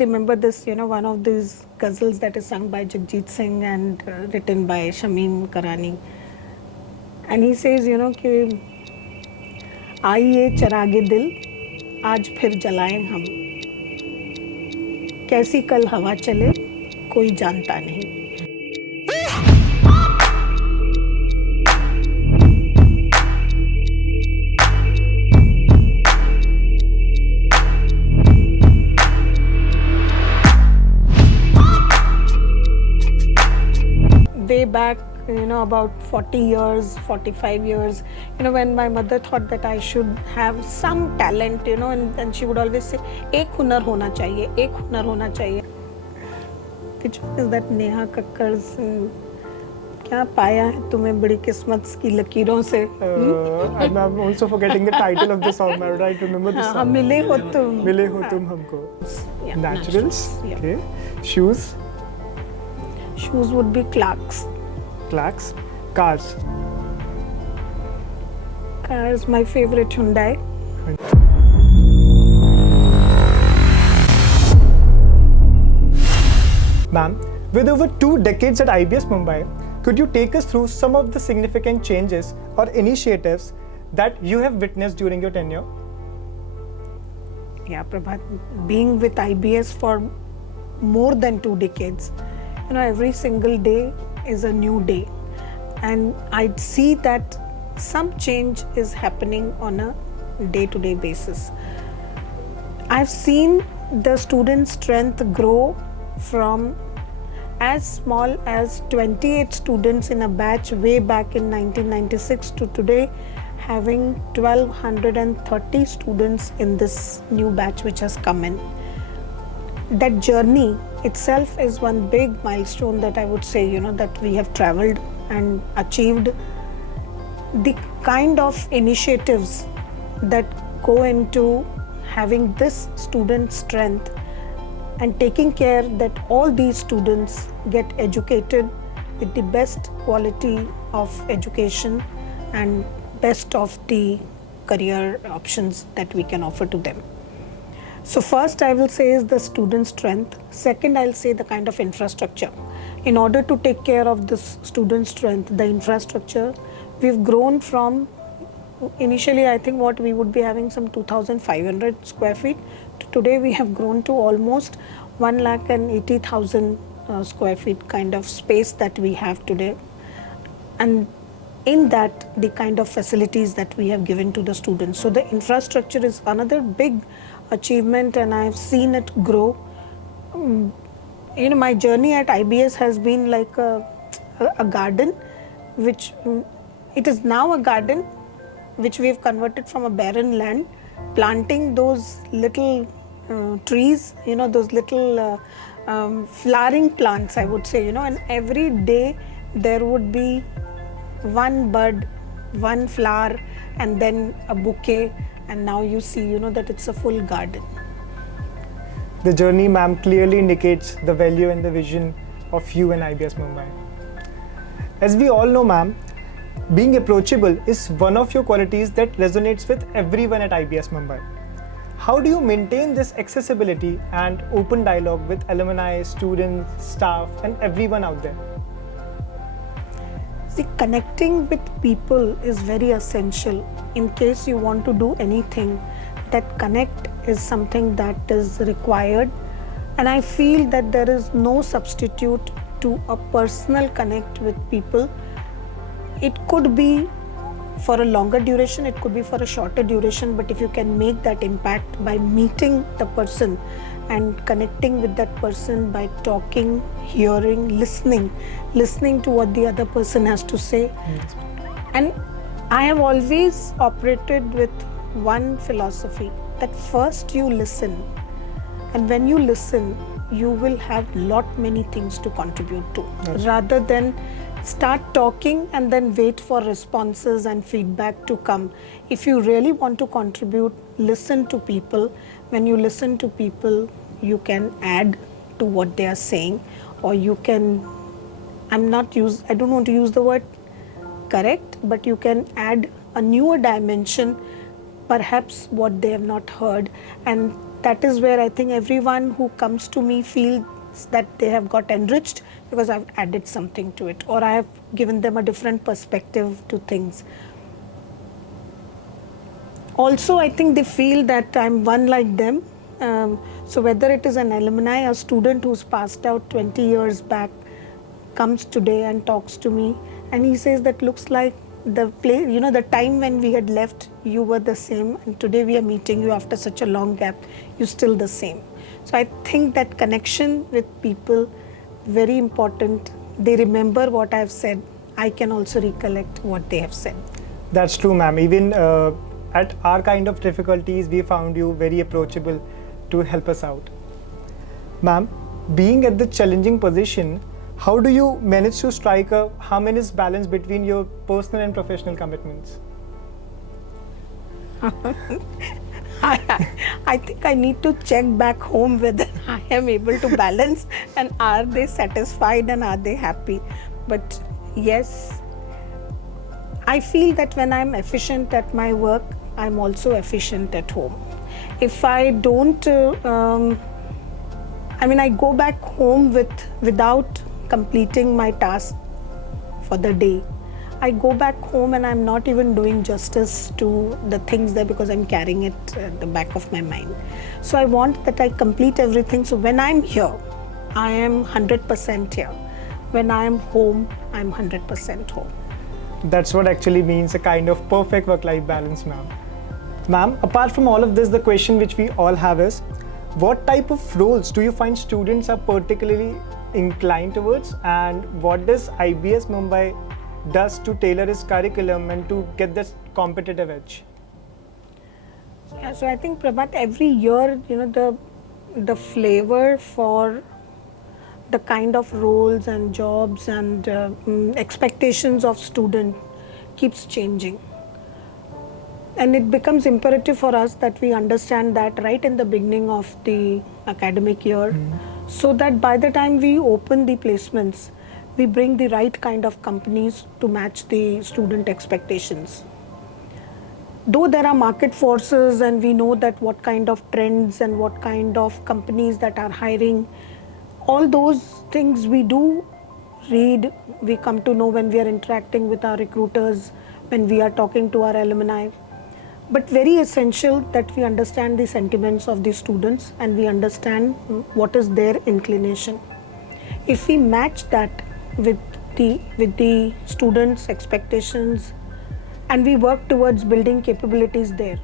remember this, one of these ghazals that is sung by Jagjit Singh and written by Shamim Karani. And he says, कि आइए चरागे दिल आज फिर जलाएं हम, कैसी कल हवा चले कोई जानता नहीं. Way back, about 40 years, 45 years, when my mother thought that I should have some talent, and she would always say, एक हुनर होना चाहिए, एक हुनर होना चाहिए. Which is that Neha Kakkar's क्या पाया है तुम्हें बड़ी किस्मत की लकीरों से. And I'm also forgetting the title of the song. I would like to remember the song. मिले हो तुम हमको. Yeah, Naturals. Yeah. Okay. Shoes. Shoes would be Clarks. Clarks. Cars. Cars, my favorite Hyundai. Ma'am, with over 2 decades at IBS Mumbai, could you take us through some of the significant changes or initiatives that you have witnessed during your tenure? Yeah, Prabhat, being with IBS for more than 2 decades, every single day is a new day, and I see that some change is happening on a day-to-day basis. I've seen the student strength grow from as small as 28 students in a batch way back in 1996 to today having 1230 students in this new batch which has come in. That journey itself is one big milestone that I would say, that we have traveled and achieved. The kind of initiatives that go into having this student strength and taking care that all these students get educated with the best quality of education and best of the career options that we can offer to them. So first I will say is the student strength. Second, I'll say the kind of infrastructure. In order to take care of this student strength, the infrastructure, we've grown from initially I think what we would be having some 2,500 square feet. Today we have grown to almost 1,80,000 square feet kind of space that we have today. And in that, the kind of facilities that we have given to the students. So the infrastructure is another big achievement, and I have seen it grow. My journey at IBS has been like a garden, which it is now a garden, which we have converted from a barren land, planting those little trees, those little flowering plants, I would say, and every day there would be one bud, one flower, and then a bouquet, and now you see, that it's a full garden. The journey, ma'am, clearly indicates the value and the vision of you and IBS Mumbai. As we all know, ma'am, being approachable is one of your qualities that resonates with everyone at IBS Mumbai. How do you maintain this accessibility and open dialogue with alumni, students, staff, and everyone out there? See, connecting with people is very essential. In case you want to do anything, that connect is something that is required. And I feel that there is no substitute to a personal connect with people. It could be for a longer duration, it could be for a shorter duration, but if you can make that impact by meeting the person and connecting with that person by talking, hearing, listening to what the other person has to say. Yes. And I have always operated with one philosophy, that first you listen, and when you listen, you will have many things to contribute to. Yes. Rather than start talking and then wait for responses and feedback to come. If you really want to contribute, listen to people. When you listen to people, you can add to what they are saying, or you can, I don't want to use the word correct, but you can add a newer dimension, perhaps what they have not heard, and that is where I think everyone who comes to me feels that they have got enriched because I've added something to it, or I have given them a different perspective to things. Also, I think they feel that I'm one like them. So whether it is an alumni, a student who's passed out 20 years back, comes today and talks to me, and he says that looks like the play, the time when we had left, you were the same, and today we are meeting you after such a long gap, you're still the same. So I think that connection with people, very important. They remember what I've said. I can also recollect what they have said. That's true, ma'am. Even at our kind of difficulties, we found you very approachable to help us out. Ma'am, being at the challenging position, how do you manage to strike a harmonious balance between your personal and professional commitments? I think I need to check back home whether I am able to balance and are they satisfied and are they happy. But yes, I feel that when I'm efficient at my work, I'm also efficient at home. If I don't, I go back home without completing my task for the day. I go back home and I'm not even doing justice to the things there because I'm carrying it at the back of my mind. So I want that I complete everything. So when I'm here, I am 100% here. When I'm home, I'm 100% home. That's what actually means a kind of perfect work-life balance, ma'am. Ma'am, apart from all of this, the question which we all have is, what type of roles do you find students are particularly inclined towards, and what does IBS Mumbai does to tailor its curriculum and to get this competitive edge? Yeah, so I think, Prabhat, every year, the flavor for the kind of roles and jobs and expectations of student keeps changing. And it becomes imperative for us that we understand that right in the beginning of the academic year, so that by the time we open the placements, we bring the right kind of companies to match the student expectations. Though there are market forces and we know that what kind of trends and what kind of companies that are hiring, all those things we do read, we come to know when we are interacting with our recruiters, when we are talking to our alumni. But very essential that we understand the sentiments of the students and we understand what is their inclination. If we match that with the students' expectations and we work towards building capabilities there,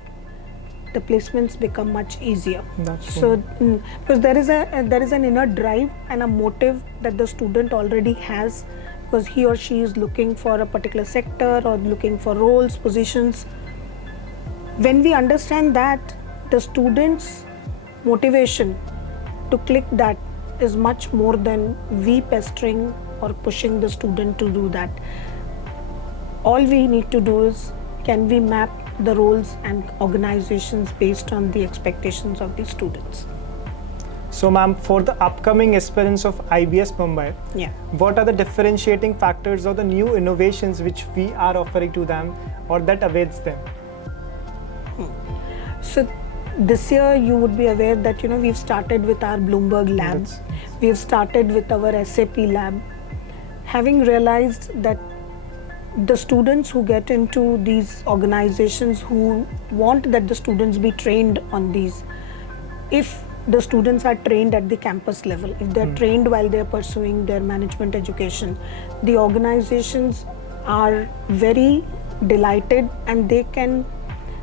the placements become much easier. That's so because there is an inner drive and a motive that the student already has, because he or she is looking for a particular sector or looking for roles, positions. When we understand that, the student's motivation to click that is much more than we pestering or pushing the student to do that. All we need to do is, can we map the roles and organizations based on the expectations of the students? So, ma'am, for the upcoming aspirants of IBS Mumbai, what are the differentiating factors or the new innovations which we are offering to them or that awaits them? So this year you would be aware that we've started with our Bloomberg lab. We've started with our SAP lab. Having realized that the students who get into these organizations who want that the students be trained on these, if the students are trained at the campus level, if they're trained while they're pursuing their management education, the organizations are very delighted and they can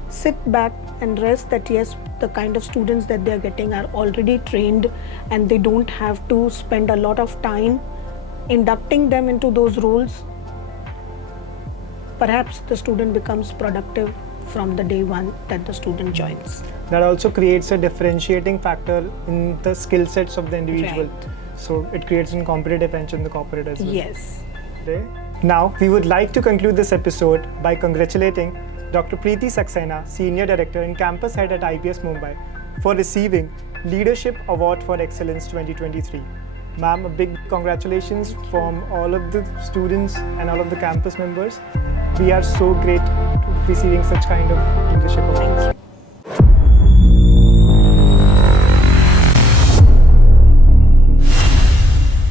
sit back and rest that yes, the kind of students that they're getting are already trained and they don't have to spend a lot of time inducting them into those roles. Perhaps the student becomes productive from the day one that the student joins. That also creates a differentiating factor in the skill sets of the individual. Right. So it creates a competitive edge in the corporate as well. Yes. Now, we would like to conclude this episode by congratulating Dr. Pritee Saxena, Senior Director and Campus Head at IBS Mumbai, for receiving Leadership Award for Excellence 2023. Ma'am, a big congratulations from all of the students and all of the campus members. We are so great receiving such kind of leadership awards.